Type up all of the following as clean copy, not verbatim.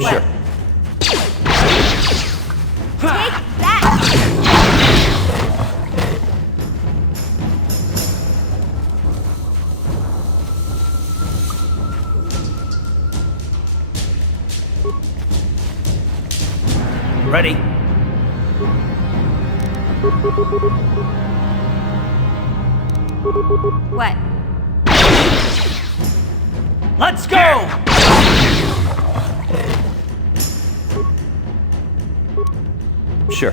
Sure. Take that! Ready? What? Let's go! Sure.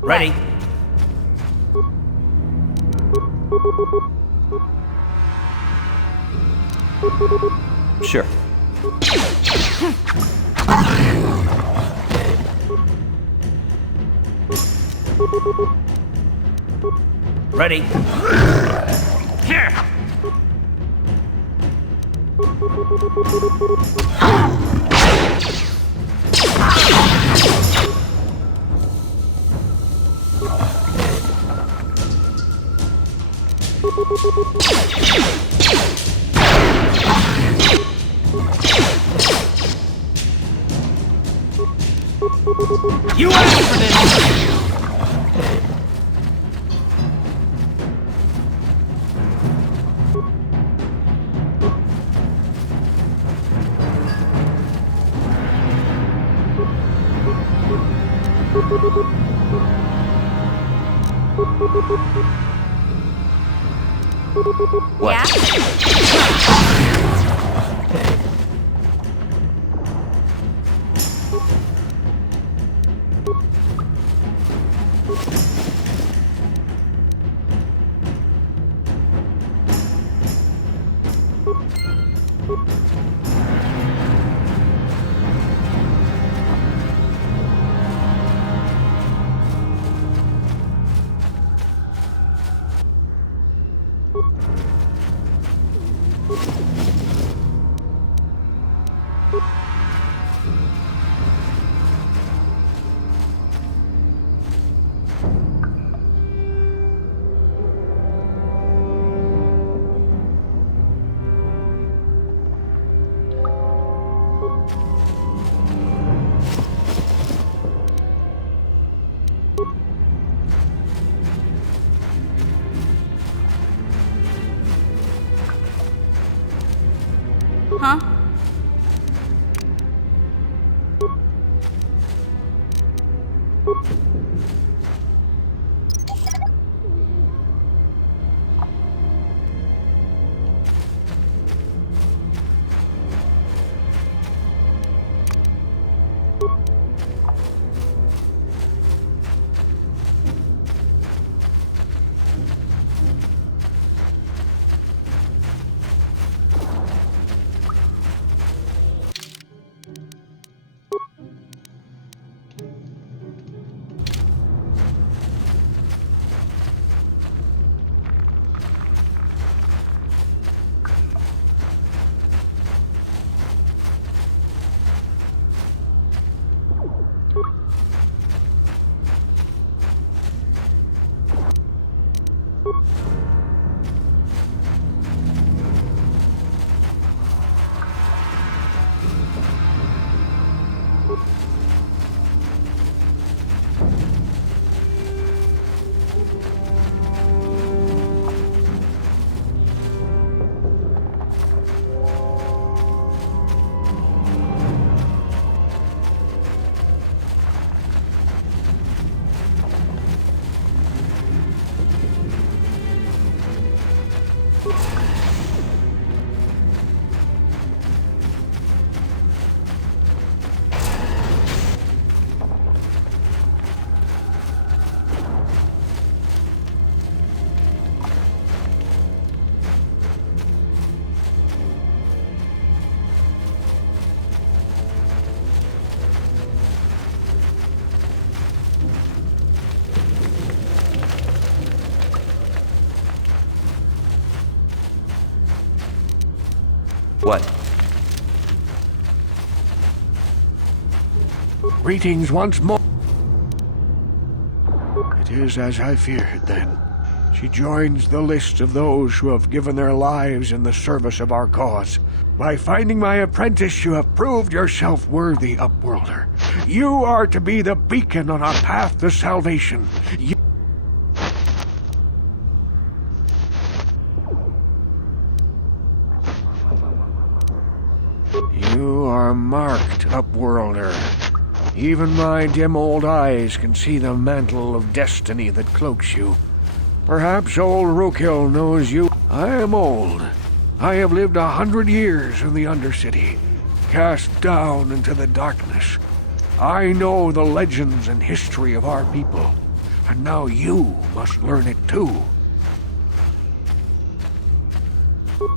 Ready? Sure. Ready? Here! You asked for this! What? Yeah? Huh? What? Greetings once more. It is as I feared, then. She joins the list of those who have given their lives in the service of our cause. By finding my apprentice, you have proved yourself worthy, Upworlder. You are to be the beacon on our path to salvation. You are marked, Upworlder. Even my dim old eyes can see the mantle of destiny that cloaks you. Perhaps old Rookhill knows you. I am old. I have lived 100 years in the Undercity, cast down into the darkness. I know the legends and history of our people, and now you must learn it too.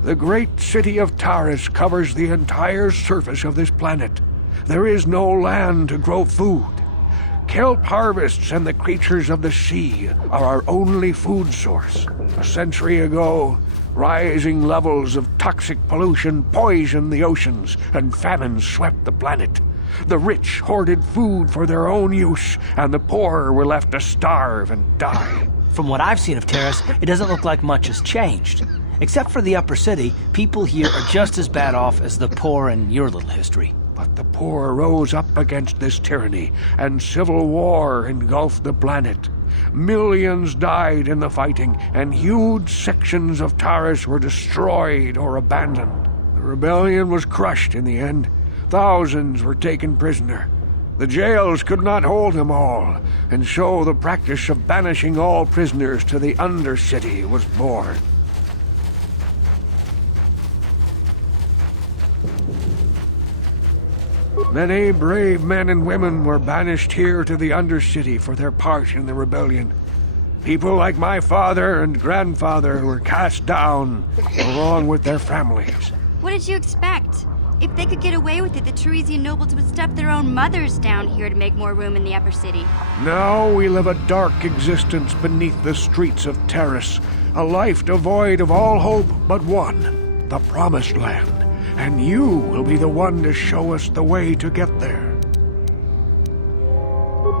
The great city of Taris covers the entire surface of this planet. There is no land to grow food. Kelp harvests and the creatures of the sea are our only food source. A century ago, rising levels of toxic pollution poisoned the oceans, and famine swept the planet. The rich hoarded food for their own use, and the poor were left to starve and die. From what I've seen of Taris, it doesn't look like much has changed. Except for the upper city, people here are just as bad off as the poor in your little history. But the poor rose up against this tyranny, and civil war engulfed the planet. Millions died in the fighting, and huge sections of Taris were destroyed or abandoned. The rebellion was crushed in the end. Thousands were taken prisoner. The jails could not hold them all, and so the practice of banishing all prisoners to the Undercity was born. Many brave men and women were banished here to the Undercity for their part in the rebellion. People like my father and grandfather were cast down, along with their families. What did you expect? If they could get away with it, the Teresian nobles would stuff their own mothers down here to make more room in the upper city. Now we live a dark existence beneath the streets of Taris, a life devoid of all hope but one, the Promised Land. And you will be the one to show us the way to get there.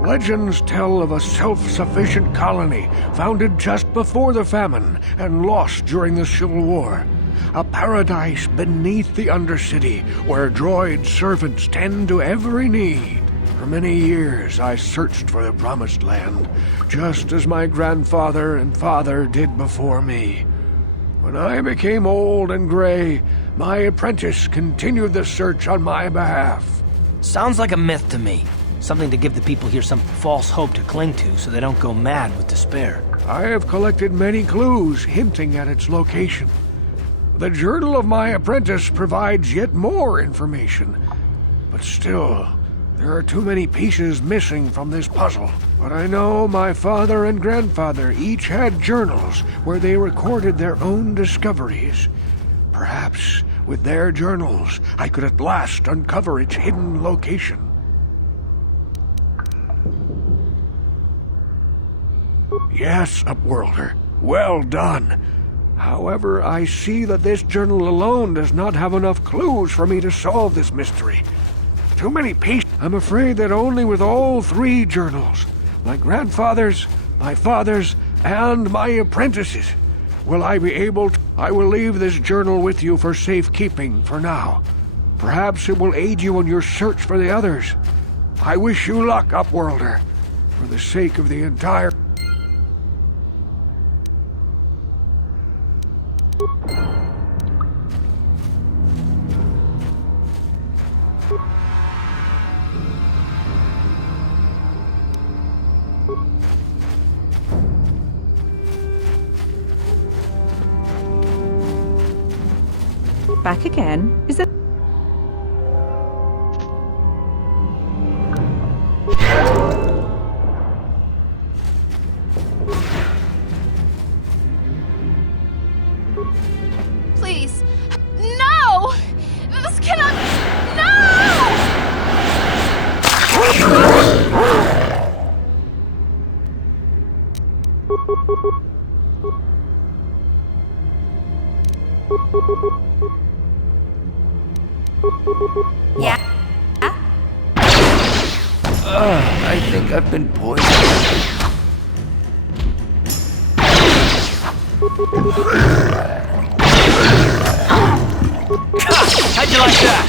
Legends tell of a self-sufficient colony founded just before the famine and lost during the Civil War. A paradise beneath the Undercity where droid servants tend to every need. For many years I searched for the Promised Land, just as my grandfather and father did before me. When I became old and gray, my apprentice continued the search on my behalf. Sounds like a myth to me. Something to give the people here some false hope to cling to so they don't go mad with despair. I have collected many clues hinting at its location. The journal of my apprentice provides yet more information. But still, there are too many pieces missing from this puzzle. But I know my father and grandfather each had journals where they recorded their own discoveries. Perhaps, with their journals, I could at last uncover its hidden location. Yes, Upworlder. Well done. However, I see that this journal alone does not have enough clues for me to solve this mystery. Too many pieces. I'm afraid that only with all three journals, my grandfather's, my father's, and my apprentice's, will I be able to... I will leave this journal with you for safekeeping for now. Perhaps it will aid you in your search for the others. I wish you luck, Upworlder, for the sake of the entire... Back again? Is that... Please. No! This cannot... No! Yeah? I think I've been poisoned. How'd you like that?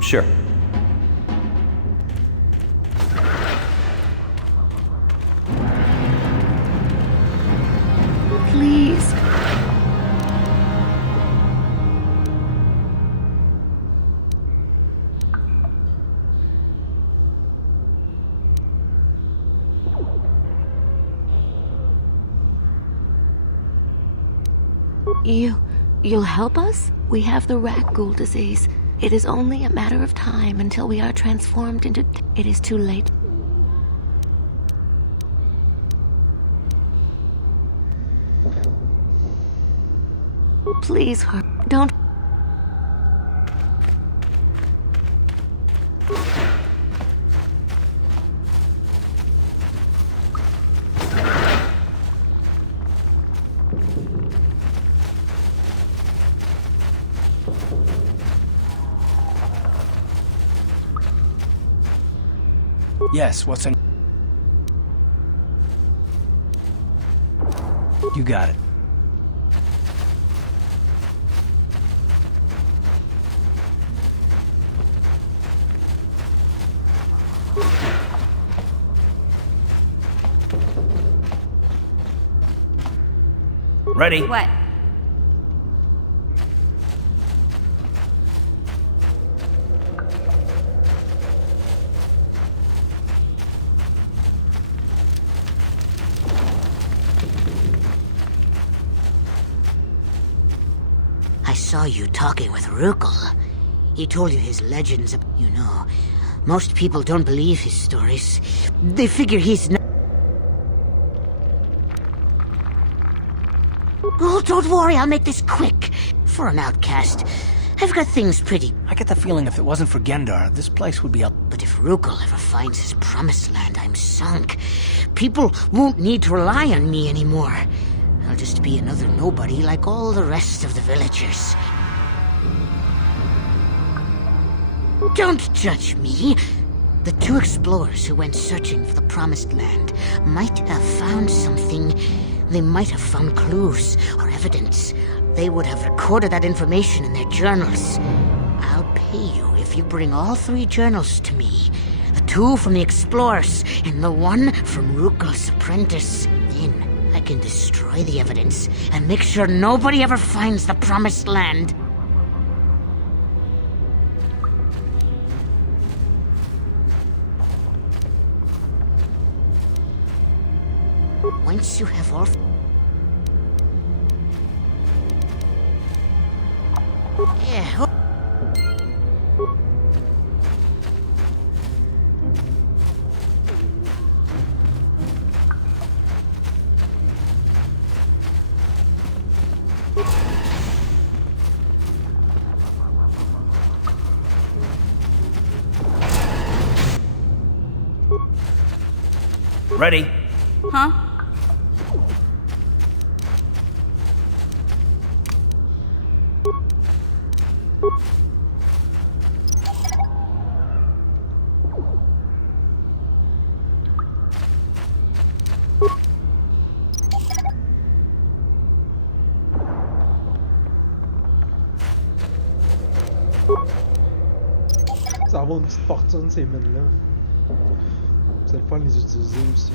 Sure. Please. You'll help us? We have the rat ghoul disease. It is only a matter of time until we are transformed into... It is too late. Please, don't... Yes, what's in... You got it. Ready? What? I saw you talking with Rukel. He told you his legends. You know, most people don't believe his stories. They figure he's not... Oh, don't worry, I'll make this quick. For an outcast, I've got things pretty... I get the feeling if it wasn't for Gendar, this place would be up. But if Rukel ever finds his promised land, I'm sunk. People won't need to rely on me anymore. I'll just be another nobody like all the rest of the villagers. Don't judge me. The two explorers who went searching for the Promised Land might have found something. They might have found clues or evidence. They would have recorded that information in their journals. I'll pay you if you bring all 3 journals to me. The 2 from the explorers and the 1 from Rukel's apprentice. Then I can destroy the evidence and make sure nobody ever finds the Promised Land. Once you have all... Yeah. Ready? Huh? Ça vaut une petite fortune ces mines-là. C'est le fun de les utiliser aussi.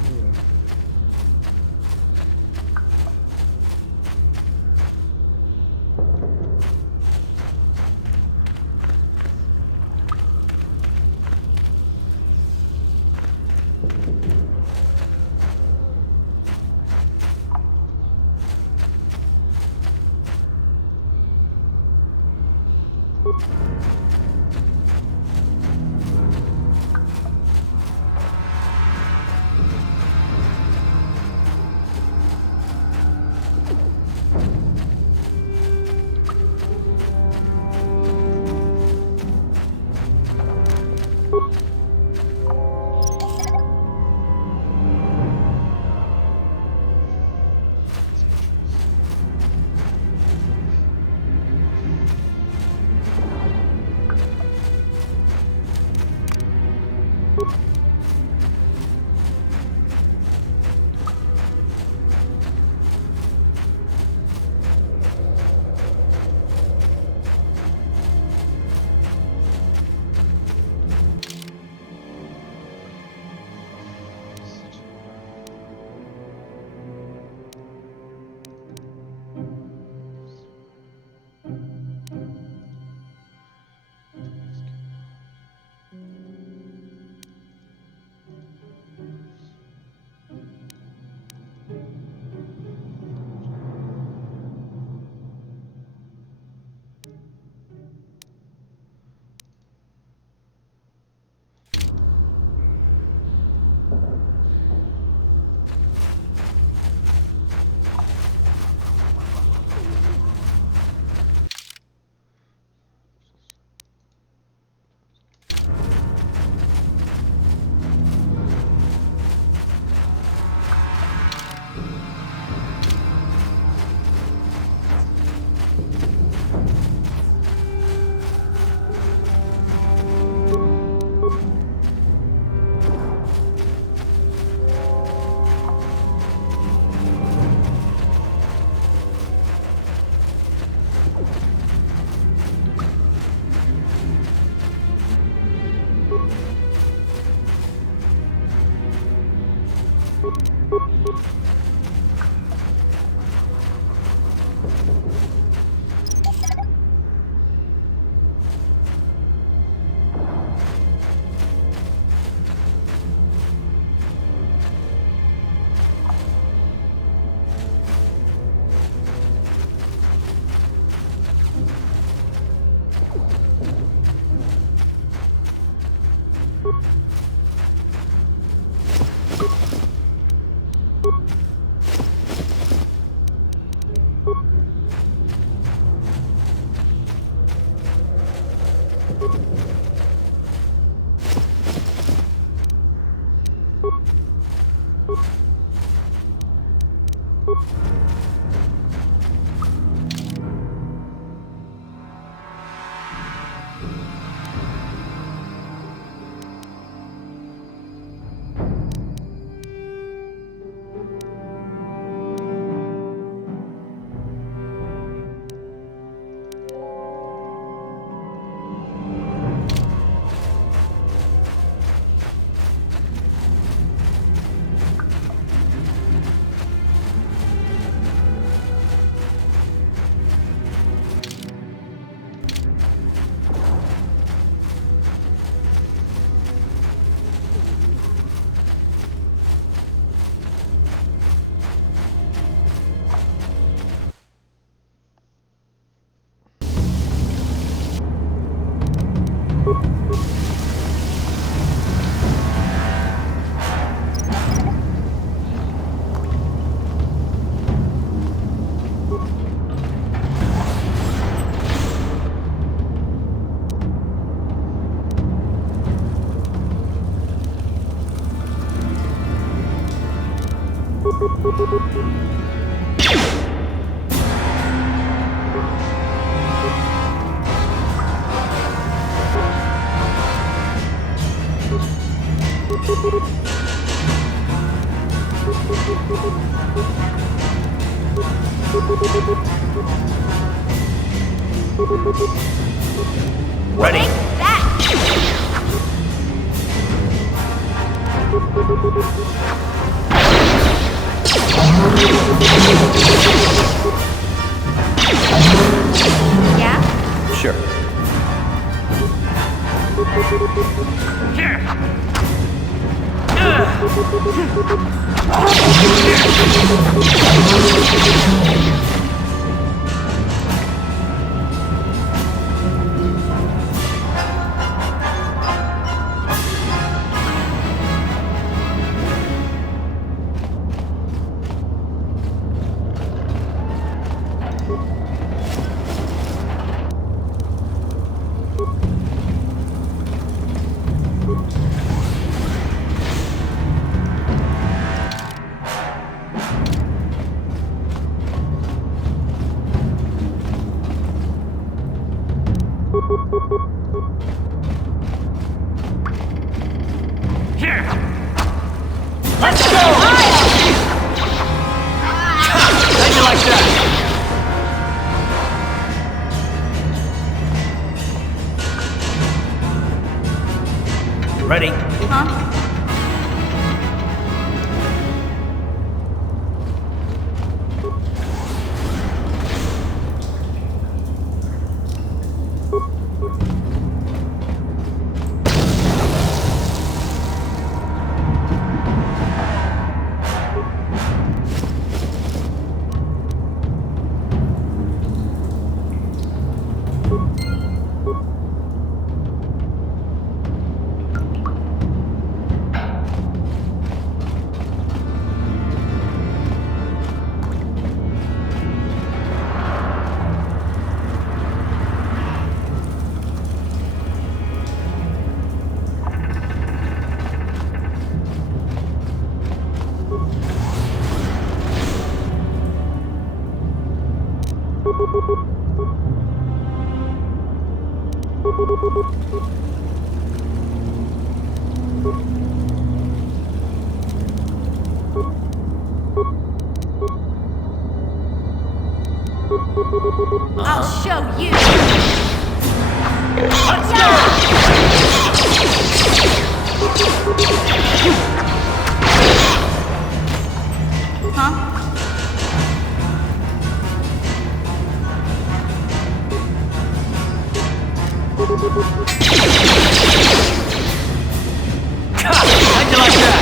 Ready? Take that! Yeah? Sure. Let's go! How'd you like that? Ready? Huh? I'll show you! Let's go! Huh? How'd you like that?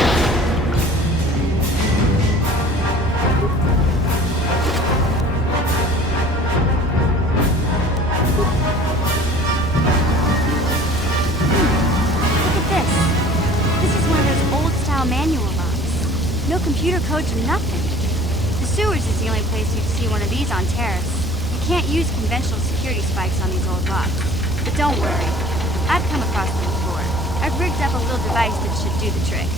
Look at this. This is one of those old-style manual locks. No computer codes or nothing. The sewers is the only place you'd see one of these on Terrace. You can't use conventional security spikes on these old locks. But don't worry. I've come across them before. I've rigged up a little device that should do the trick.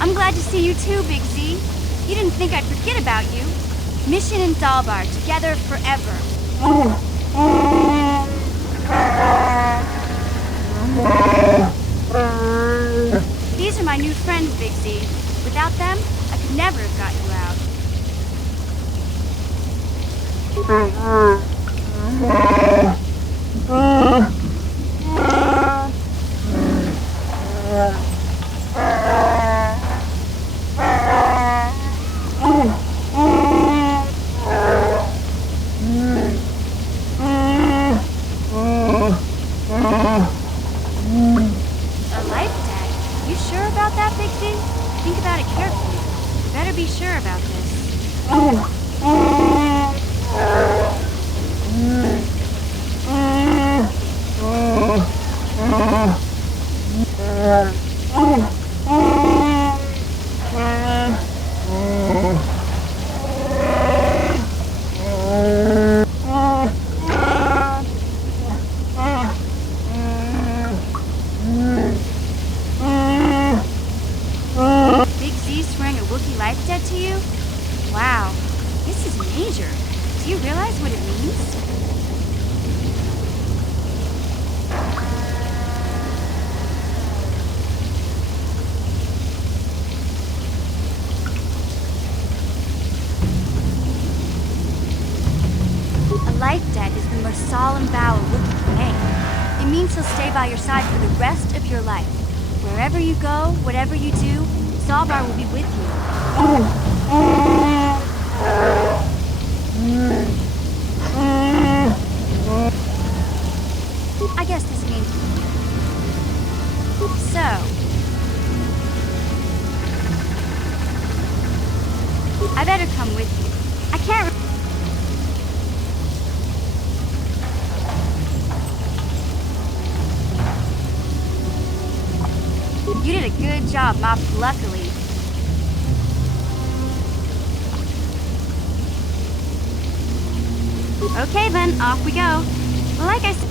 I'm glad to see you too, Big Z. You didn't think I'd forget about you. Mission and Dalbar, together forever. These are my new friends, Big Z. Without them, I could never have got you out. A life tag? You sure about that, Big Z? Think about it carefully. You better be sure about this. Big Z swearing a Wookiee life debt to you? Wow, this is major. Do you realize what it means? a solemn vow of looking for me. It means he'll stay by your side for the rest of your life. Wherever you go, whatever you do, Zalbar will be with you. I guess this means... So... I better come with you. I can't... You did a good job, Mop, luckily. Okay then, off we go. Like I said...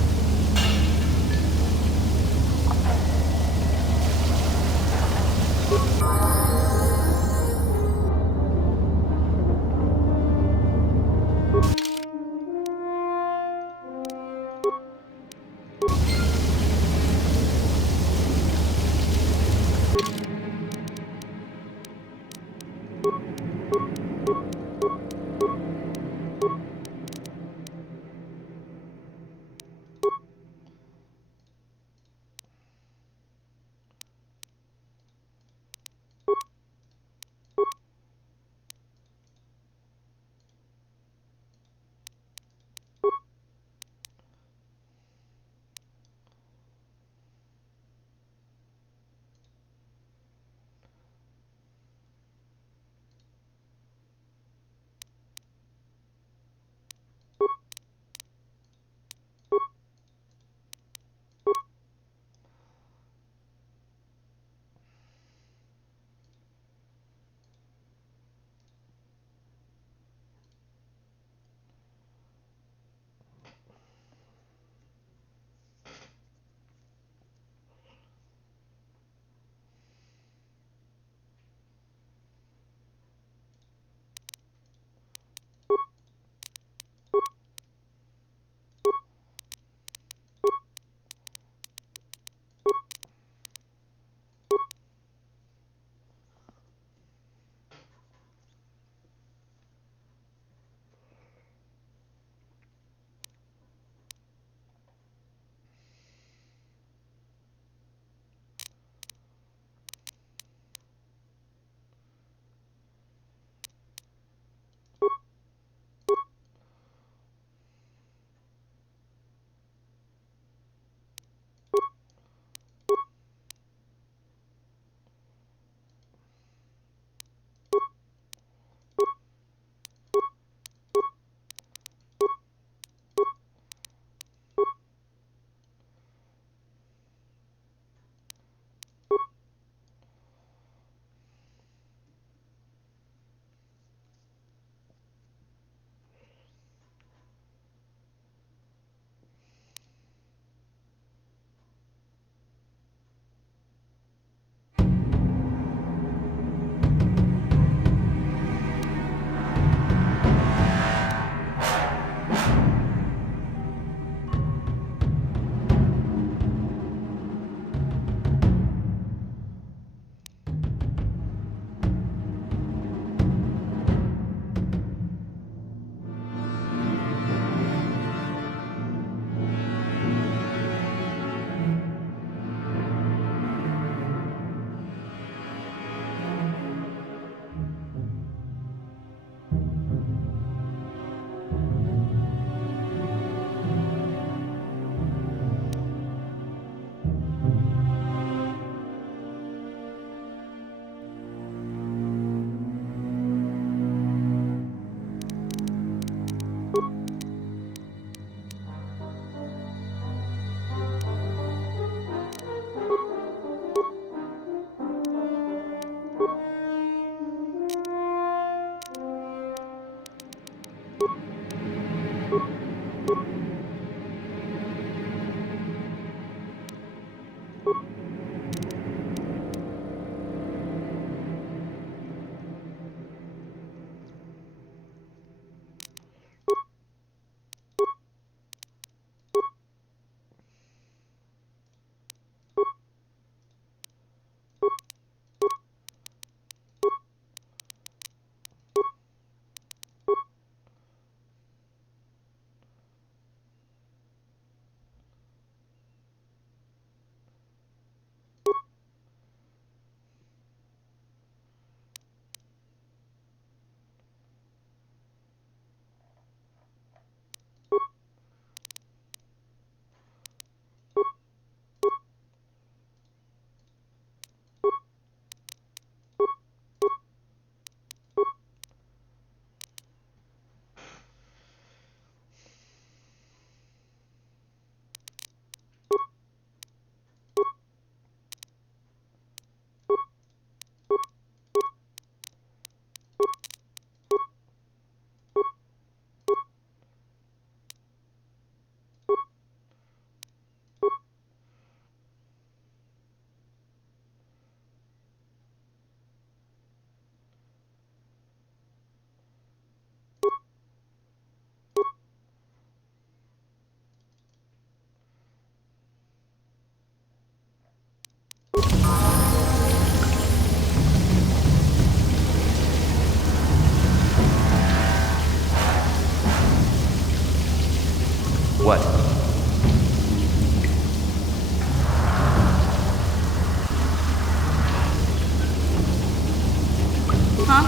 Huh?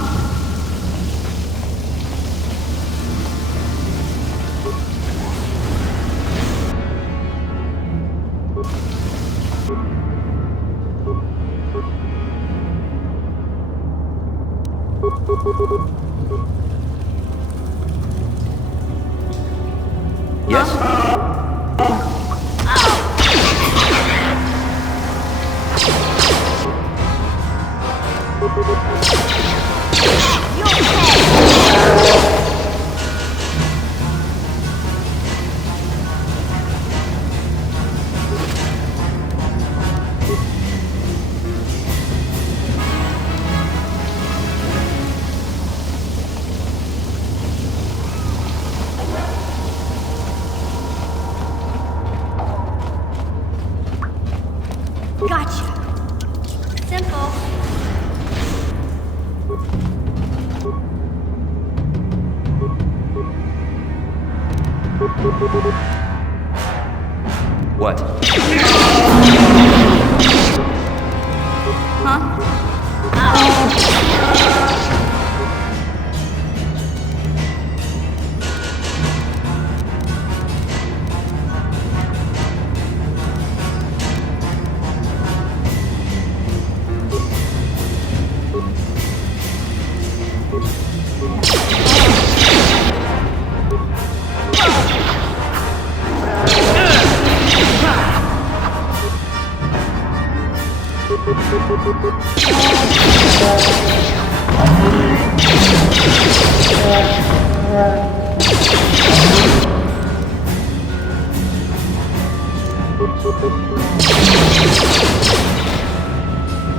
Yes? Gotcha. Simple. What? Huh?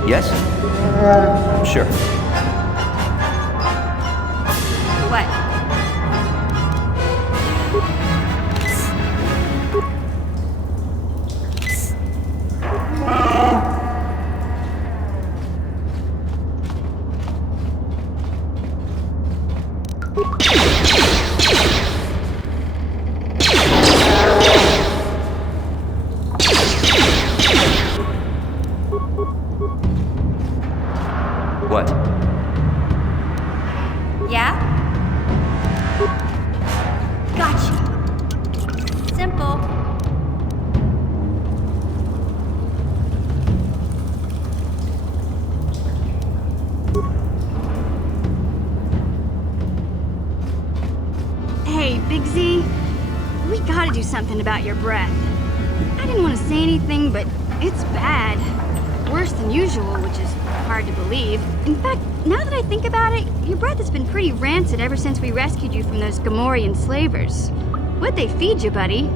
Yes? Sure. What? What? Yeah? Gotcha. Simple. Hey, Big Z, we gotta do something about your breath. I didn't want to say anything, but it's bad. Worse than usual, which is hard to believe. In fact, now that I think about it, your breath has been pretty rancid ever since we rescued you from those Gamorrean slavers. What'd they feed you, buddy?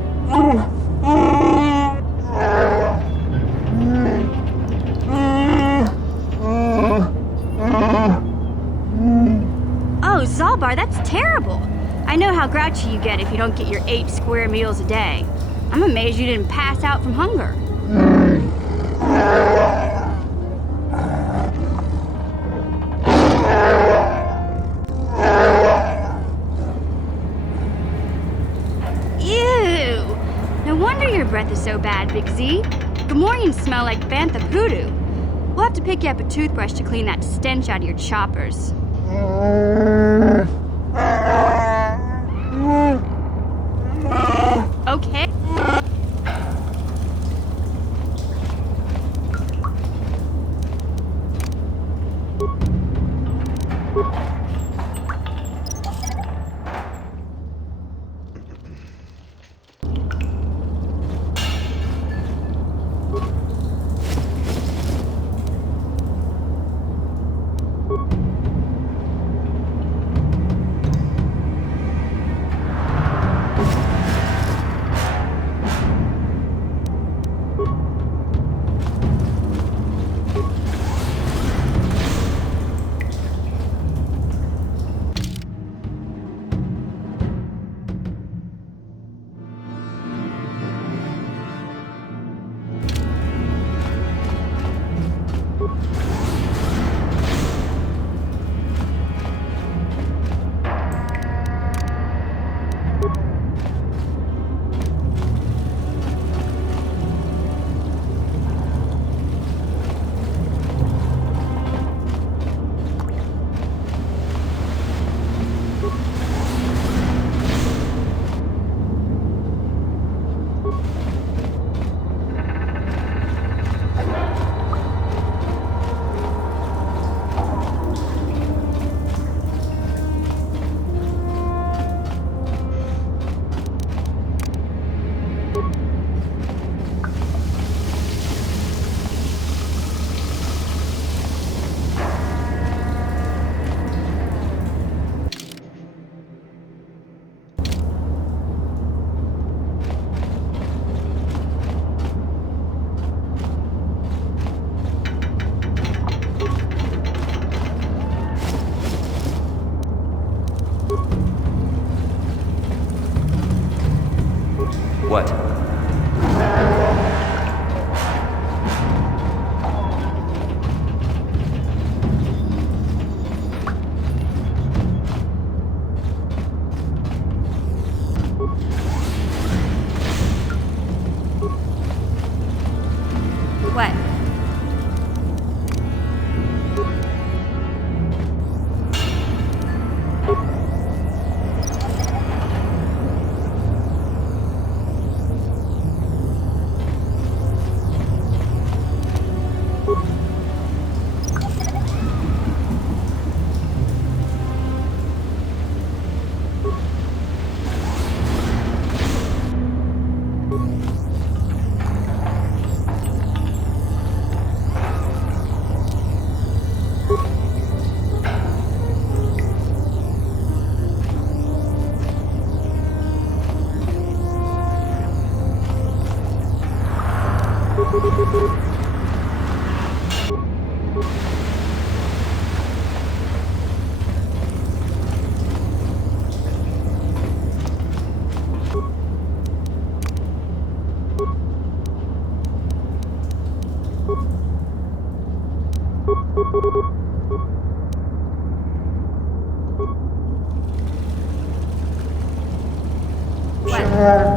Oh, Zalbar, that's terrible. I know how grouchy you get if you don't get your 8 square meals a day. I'm amazed you didn't pass out from hunger. Ew! No wonder your breath is so bad, Big Z. Gamorreans smell like bantha poodoo. We'll have to pick you up a toothbrush to clean that stench out of your choppers. Okay. What?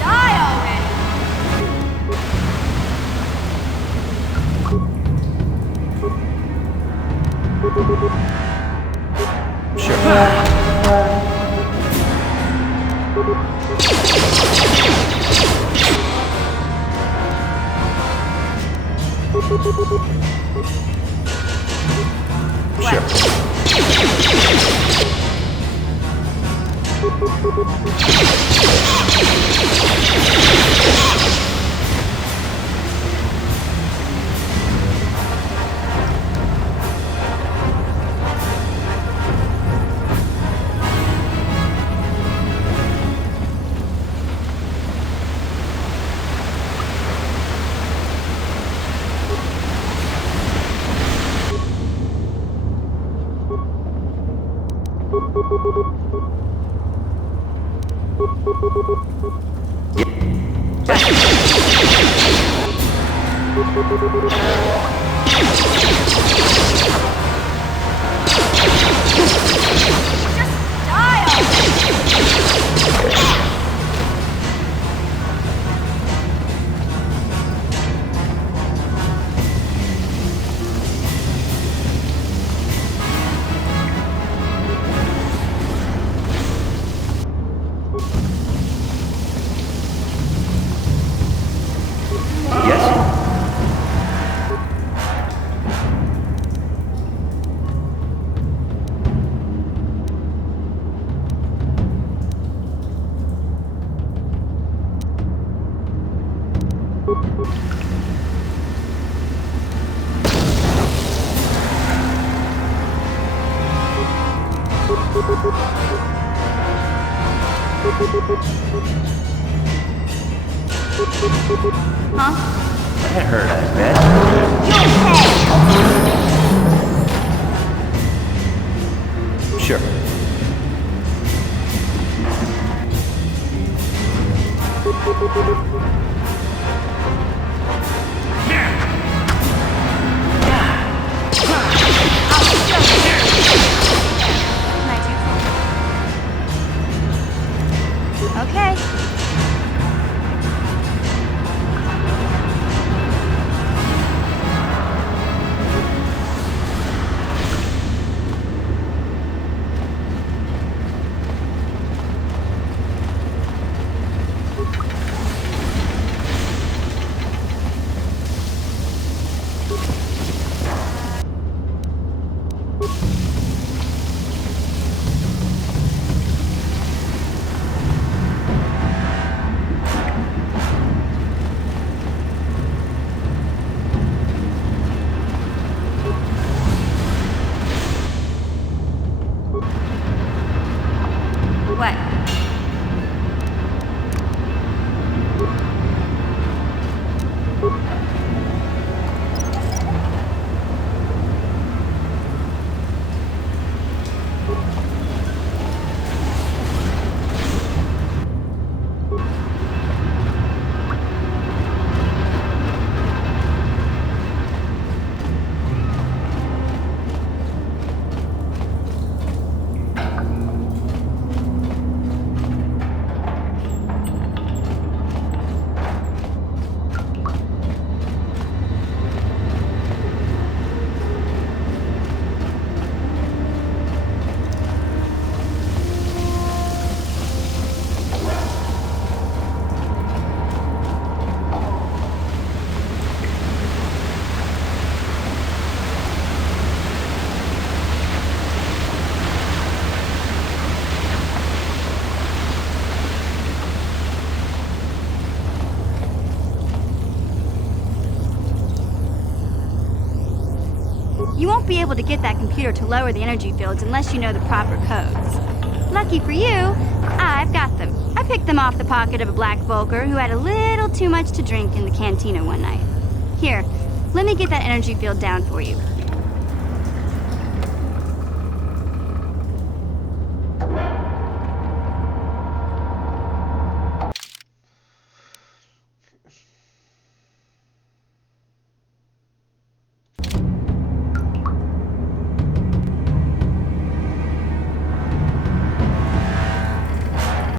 Die already! Sure. Sure. Yes? Huh? That hurt, I bet. You okay? Sure. Okay. What? You won't be able to get that computer to lower the energy fields unless you know the proper codes. Lucky for you, I've got them. I picked them off the pocket of a black Volker who had a little too much to drink in the cantina one night. Here, let me get that energy field down for you.